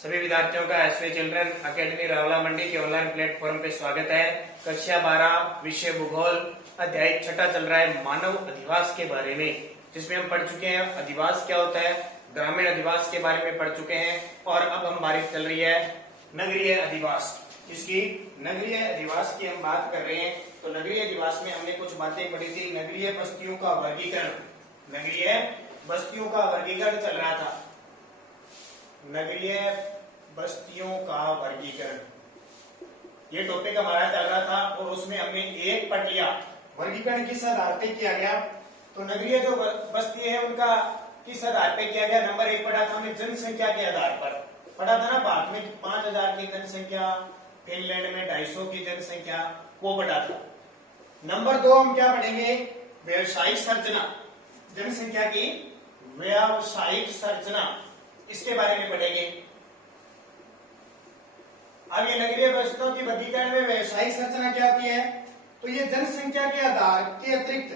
सभी विद्यार्थियों का एसवी चिल्ड्रन अकेडमी रावला मंडी के ऑनलाइन प्लेटफॉर्म पे स्वागत है। कक्षा 12 विषय भूगोल अध्याय 6 चल रहा है मानव अधिवास के बारे में, जिसमें हम पढ़ चुके हैं अधिवास क्या होता है, ग्रामीण अधिवास के बारे में पढ़ चुके हैं और अब हमारी चल रही है नगरीय अधिवास। इसकी नगरीय अधिवास की हम बात कर रहे हैं। तो नगरीय अधिवास में हमने कुछ बातें पढ़ी थी। नगरीय बस्तियों का वर्गीकरण, नगरीय बस्तियों का वर्गीकरण चल रहा था। नगरीय बस्तियों का वर्गीकरण ये टॉपिक हमारा चल रहा था और उसमें हमने एक पढ़ लिया वर्गीकरण किस आधार पे किया गया। तो नगरीय जो बस्ती है उनका किस आधार पे किया गया। नंबर 1 पढ़ा था हमने जनसंख्या के आधार पर पढ़ा था ना। भारत में 5000 की जनसंख्या, फिनलैंड में 250 की जनसंख्या, वो पढ़ा था। नंबर 2 हम क्या पढ़ेंगे, व्यवसायिक संरचना, जनसंख्या की व्यावसायिक संरचना, इसके बारे में पढ़ेंगे। अब ये नगरीय बस्तियों की वर्गीकरण में व्यवसायिक संरचना क्या होती है। तो ये जनसंख्या के आधार के अतिरिक्त,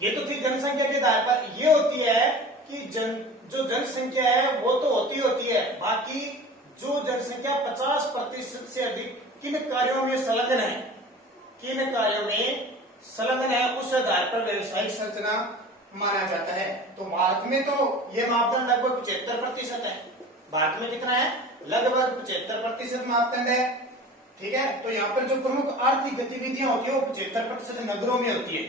ये तो थी जनसंख्या के आधार पर, ये होती है कि जो जनसंख्या है वो तो होती है, बाकी जो जनसंख्या 50% से अधिक किन कार्यों में संलग्न है, किन कार्यों में संलग्न है, उस आधार पर व्यवसायिक संरचना माना जाता है। तो भारत में तो ये मापदंड लगभग 75% है। भारत में कितना है, लगभग 75% मापदंड है। ठीक है, तो यहाँ पर जो प्रमुख आर्थिक गतिविधियां होती है वो 75% नगरों में होती है।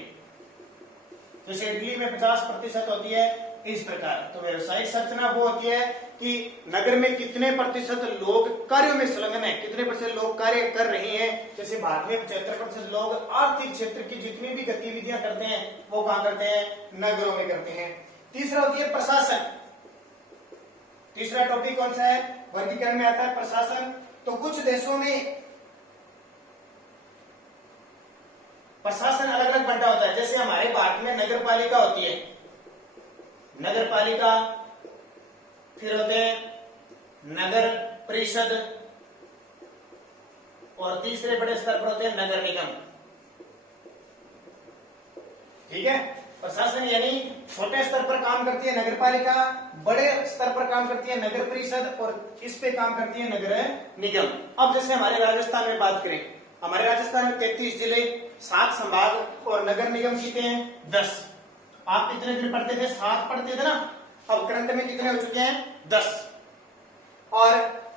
जैसे दिल्ली में 50% होती है, इस प्रकार। तो व्यवसायिक संरचना वो होती है कि नगर में कितने प्रतिशत लोग कार्यों में संलग्न है, कितने प्रतिशत लोग कार्य कर रहे हैं। जैसे भारत में 75% लोग आर्थिक क्षेत्र की जितनी भी गतिविधियां करते हैं वो कहां करते हैं, नगरों में करते हैं। तीसरा होती है प्रशासन। तीसरा टॉपिक कौन सा है, वर्गीकरण में आता है प्रशासन। तो कुछ देशों में प्रशासन अलग अलग बंटा होता है। जैसे हमारे भारत में नगर पालिका होती है, नगर पालिका, फिर होते हैं नगर परिषद, और तीसरे बड़े स्तर पर होते हैं नगर निगम। ठीक है, प्रशासन यानी छोटे स्तर पर काम करती है नगर पालिका, बड़े स्तर पर काम करती है नगर परिषद, और इस पे काम करती है नगर निगम। अब जैसे हमारे राजस्थान में बात करें, हमारे राजस्थान में 33 जिले, 7 संभाग और नगर निगम कितने हैं, 10। आप कितने दिन पढ़ते थे, 7 पढ़ते थे ना। अब करंट में कितने हो चुके हैं, 10। और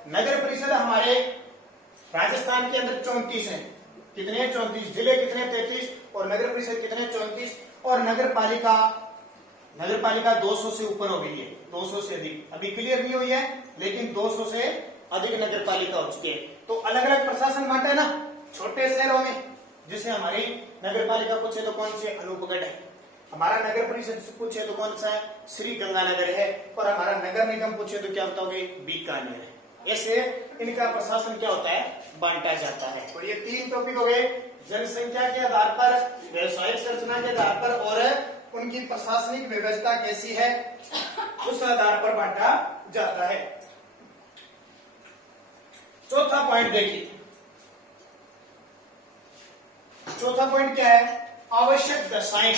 नगर परिषद हमारे राजस्थान के अंदर 34 है। कितने, 34 जिले, कितने 33, और नगर परिषद कितने 34, और नगर पालिका 200 से ऊपर हो गई है, 200 से अधिक। अभी क्लियर नहीं हुई है, लेकिन 200 से अधिक नगर पालिका हो चुकी है। तो अलग अलग प्रशासन बांटा है ना छोटे शहरों में। जैसे हमारी नगर पालिका पूछे तो कौन से, अनूपगढ़ है। हमारा नगर परिषद पूछे तो कौन सा है, श्री गंगानगर है। और हमारा नगर निगम पूछे तो क्या बताओगे, बीकानेर है। ऐसे इनका प्रशासन क्या होता है, बांटा जाता है। तो ये 3 टॉपिक हो गए, जनसंख्या के आधार पर, व्यवसायिक संरचना के आधार पर, और उनकी प्रशासनिक व्यवस्था कैसी है उस आधार पर बांटा जाता है। चौथा पॉइंट देखिए, चौथा पॉइंट क्या है, आवश्यक दशाएं।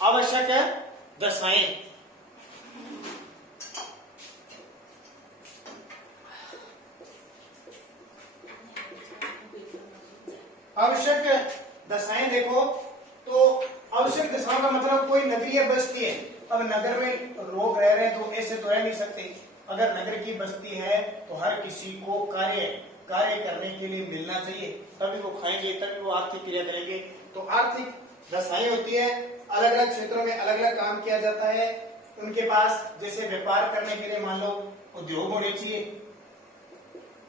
आवश्यक दशाएं, आवश्यक दशाएं देखो तो आवश्यक दशाओं का मतलब कोई नगरीय बस्ती है। अब नगर में लोग रह रहे हैं तो ऐसे तो रह नहीं सकते। अगर नगर की बस्ती है तो हर किसी को कार्य करने के लिए मिलना चाहिए, तभी वो खाएंगे, तभी वो आर्थिक क्रिया करेंगे। तो आर्थिक दशाएं होती है, अलग अलग क्षेत्रों में अलग अलग काम किया जाता है उनके पास। जैसे व्यापार करने के लिए मान लो उद्योग होने चाहिए,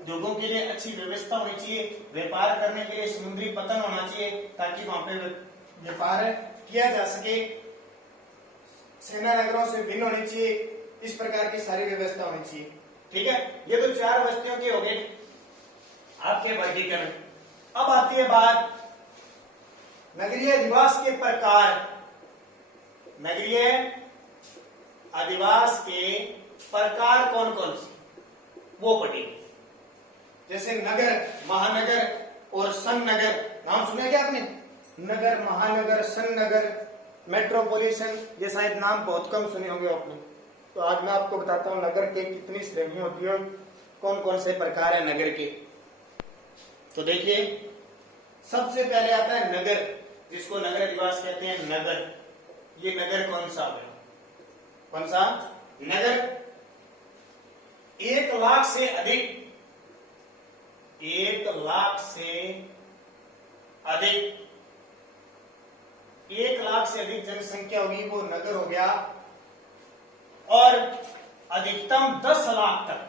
उद्योगों के लिए अच्छी व्यवस्था होनी चाहिए। व्यापार करने के लिए समुद्री पतन होना चाहिए ताकि वहां पे व्यापार किया जा सके। सेना नगरों से भिन्न होनी चाहिए, इस प्रकार की सारी व्यवस्था होनी चाहिए। ठीक है, ये तो 4 बस्तियों के हो गए आपके वर्गीकरण। अब आती है बात नगरीय अधिवास के प्रकार। नगरीय अधिवास के प्रकार कौन कौन से, वो पढ़ेंगे। जैसे नगर, महानगर और संनगर, नाम सुने क्या आपने, नगर, महानगर, संनगर, मेट्रोपॉलिटन, ये शायद नाम बहुत कम सुने होंगे आपने। तो आज मैं आपको बताता हूं नगर के कितनी श्रेणी होती है, कौन कौन से प्रकार है नगर के। तो देखिए, सबसे पहले आता है नगर, जिसको नगर निवास कहते हैं। नगर, ये नगर कौन सा है? कौन सा नगर? 1 लाख से अधिक, 1 लाख से अधिक, 1 लाख से अधिक जनसंख्या होगी वो नगर हो गया। और अधिकतम 10 लाख तक,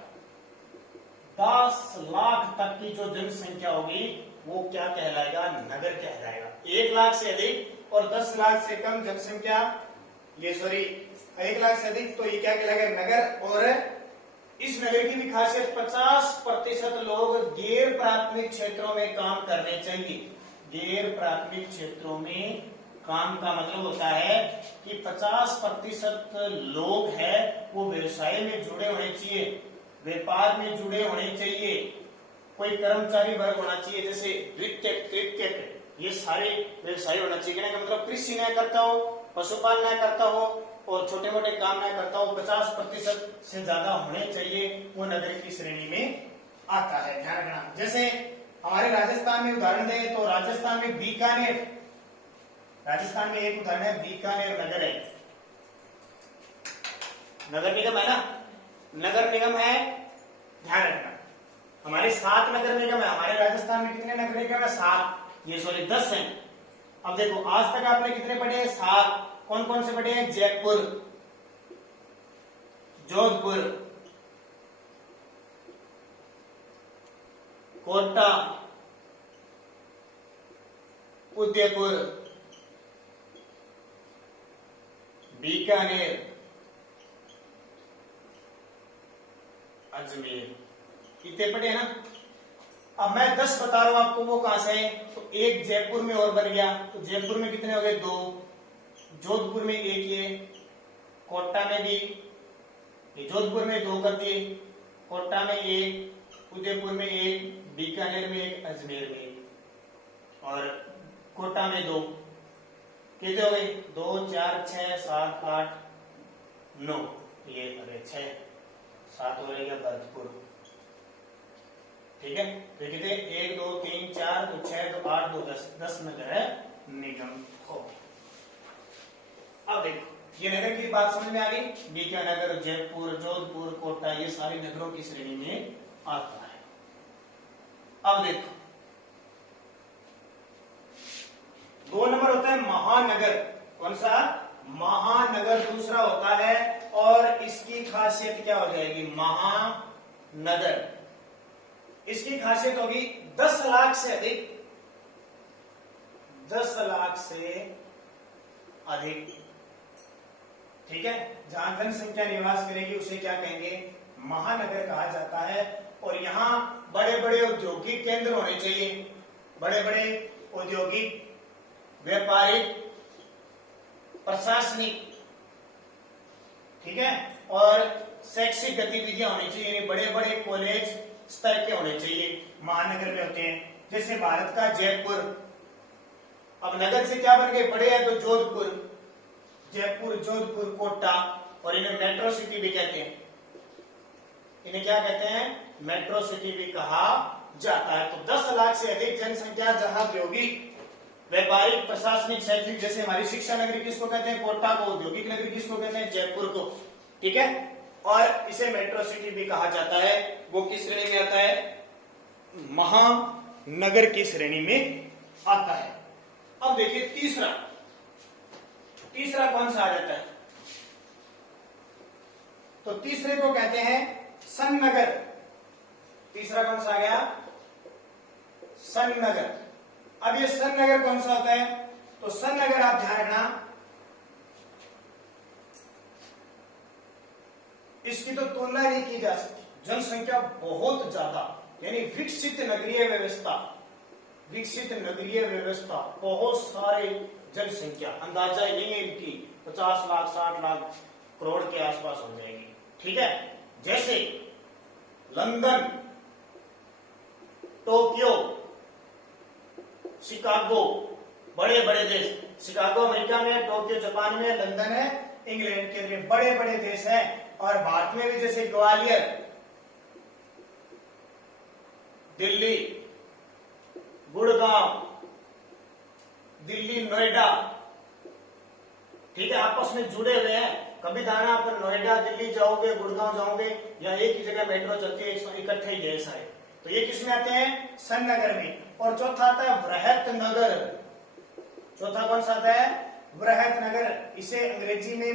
10 लाख तक की जो जनसंख्या होगी वो क्या कहलाएगा? नगर कहलाएगा। 1 लाख से अधिक और 10 लाख से कम जनसंख्या, ये सॉरी 1 लाख से अधिक, तो ये क्या कहलाएगा? नगर। और इस नगर की भी खासियत 50% लोग गैर प्राथमिक क्षेत्रों में काम करने चाहिए। गैर प्राथमिक क्षेत्रों में काम का मतलब होता है कि 50% लोग हैं वो व्यवसाय में जुड़े होने चाहिए, व्यापार में जुड़े होने चाहिए, कोई कर्मचारी वर्ग होना चाहिए, जैसे वित्त, क्रिकेट, ये सारे व्यवसाय होना चाहिए। कहने का मतलब कृषि न करता हो, पशुपालन न करता हो और छोटे मोटे काम न करता हो, 50% से ज्यादा होने चाहिए, वो नगर की श्रेणी में आता है। ध्यान रखना। जैसे हमारे राजस्थान में उदाहरण दें तो राजस्थान में बीकानेर, राजस्थान में एक उदाहरण है, बीकानेर नगर है, नगर निगम है ना, नगर निगम है। ध्यान रखना, हमारे 7 नगर निगम है। हमारे राजस्थान में कितने नगर निगम है? 7, ये सॉरी 10 हैं। अब देखो, आज तक आपने कितने पढ़े हैं? 7। कौन कौन से पढ़े हैं? जयपुर, जोधपुर, कोटा, उदयपुर, बीकानेर, अजमेर, कितने पढ़े ना? अब मैं 10 बता रहा हूं आपको, वो कहां से है? तो एक जयपुर में और बन गया, तो जयपुर में कितने हो गए? 2, जोधपुर में 1, ये कोटा में भी, ये जोधपुर में 2 कर दिए, कोटा में 1, उदयपुर में 1, बीकानेर में 1, अजमेर में 1 और कोटा में 2। कितने हो गए? 2, 4, 6, 7, 8, 9, ये अरे 6, 7 हो रहेगा भरतपुर। ठीक है, तो कितने? 1, 2, 3, 4, तो 6, तो 8, 2, 10 नगर है निगम हो। अब देखो, ये नगर की बात समझ में आ गई। बीकानेर, जयपुर, जोधपुर, कोटा, ये सारे नगरों की श्रेणी में आता है। अब देखो, 2 नंबर होता है महानगर। कौन सा? महानगर दूसरा होता है। और इसकी खासियत क्या हो जाएगी? महानगर, इसकी खासियत होगी 10 लाख से अधिक, 10 लाख से अधिक। ठीक है, जहां जनसंख्या निवास करेगी उसे क्या कहेंगे? महानगर कहा जाता है। और यहाँ बड़े बड़े औद्योगिक केंद्र होने चाहिए, बड़े बड़े औद्योगिक, व्यापारिक, प्रशासनिक, ठीक है, और शैक्षिक गतिविधियां होनी चाहिए, यानी बड़े बड़े कॉलेज स्तर के होने चाहिए, महानगर में होते हैं। जैसे भारत का जयपुर, अब नगर से क्या बन गए? बड़े हैं तो जोधपुर, जयपुर, जोधपुर, कोटा, और इन्हें मेट्रो सिटी भी कहते हैं। इन्हें क्या कहते हैं? मेट्रो सिटी भी कहा जाता है। तो 10 लाख से अधिक जनसंख्या, जहां औद्योगिक, व्यापारिक, प्रशासनिक, शैक्षिक, जैसे हमारी शिक्षा नगरी किसको कहते हैं? कोटा को। औद्योगिक नगरी किसको कहते हैं? जयपुर को। ठीक है, और इसे मेट्रो सिटी भी कहा जाता है। वो किस श्रेणी में आता है? महानगर की श्रेणी में आता है। अब देखिए तीसरा, तीसरा कौन सा आ जाता है? तो तीसरे को कहते हैं सन्नगर। तीसरा कौन सा आ गया? सन्नगर। अब ये सन्नगर कौन सा होता है? तो सन्नगर आप ध्यान रखना, इसकी तो तुलना नहीं की जा सकती, जनसंख्या बहुत ज्यादा, यानी विकसित नगरीय व्यवस्था, विकसित नगरीय व्यवस्था, बहुत सारे जनसंख्या, अंदाजा ही नहीं है इनकी, 50 लाख 60 लाख करोड़ के आसपास हो जाएगी। ठीक है, जैसे लंदन, टोक्यो, शिकागो, बड़े बड़े देश, शिकागो अमेरिका में है, टोक्यो जापान में है, लंदन है इंग्लैंड के लिए। बड़े बड़े देश हैं। और भारत में भी जैसे ग्वालियर, दिल्ली, गुड़गांव, दिल्ली नोएडा, ठीक है, आपस में जुड़े हुए हैं। कभी दाना अपन नोएडा दिल्ली जाओगे, गुड़गांव जाओगे, या एक ही जगह मेट्रो चलती है, इकट्ठे ही देश है। तो ये किसमें आते हैं? सन नगर में। और चौथा आता है वृहत नगर। चौथा कौन सा आता है? वृहत नगर। इसे अंग्रेजी में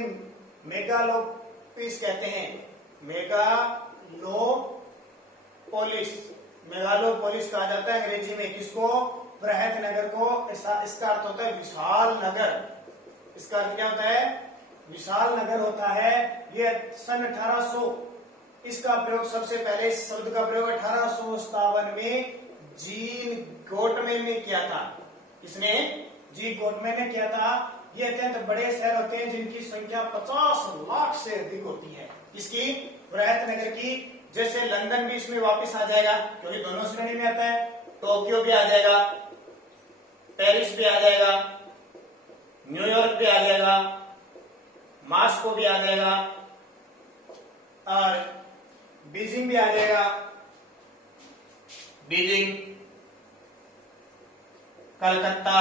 मेगालोपोलिस कहते हैं। मेगालोपोलिस, मेगालोपोलिस कहा जाता है अंग्रेजी में किसको? वृहत नगर को। इसका अर्थ होता है विशाल नगर। इसका अर्थ क्या होता है? विशाल नगर होता है। ये सन 1800, इसका प्रयोग सबसे पहले, इस शब्द का प्रयोग 1857 में जीन गोटमैन ने किया था। किसने? जी गोटमैन ने किया था। ये अत्यंत बड़े शहर होते हैं जिनकी संख्या 50 लाख से अधिक होती है। इसकी वृहत नगर की। जैसे लंदन भी इसमें वापस आ जाएगा क्योंकि दोनों श्रेणी में आता है। टोक्यो भी आ जाएगा, पेरिस भी आ जाएगा, न्यूयॉर्क भी आ जाएगा, मॉस्को भी आ जाएगा, और बीजिंग भी आ जाएगा। बीजिंग, कलकत्ता,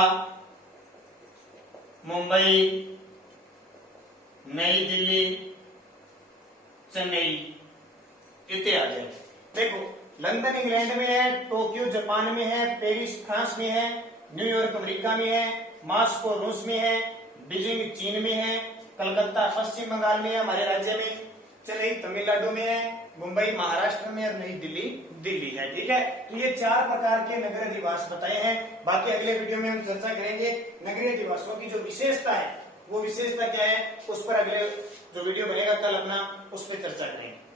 मुंबई, नई दिल्ली, चेन्नई, इतने आ जाए। देखो, लंदन इंग्लैंड में है, टोक्यो जापान में है, पेरिस फ्रांस में है, न्यूयॉर्क अमेरिका में है, मॉस्को रूस में है, बीजिंग चीन में है, कलकत्ता पश्चिम बंगाल में है हमारे राज्य में, चेन्नई तमिलनाडु में है, मुंबई महाराष्ट्र में, और नई दिल्ली दिल्ली है। ठीक है, तो ये 4 प्रकार के नगरीय अधिवास बताए हैं। बाकी अगले वीडियो में हम चर्चा करेंगे नगरीय अधिवासों की जो विशेषता है, वो विशेषता क्या है, उस पर अगले जो वीडियो बनेगा कल अपना, उस पर चर्चा करेंगे।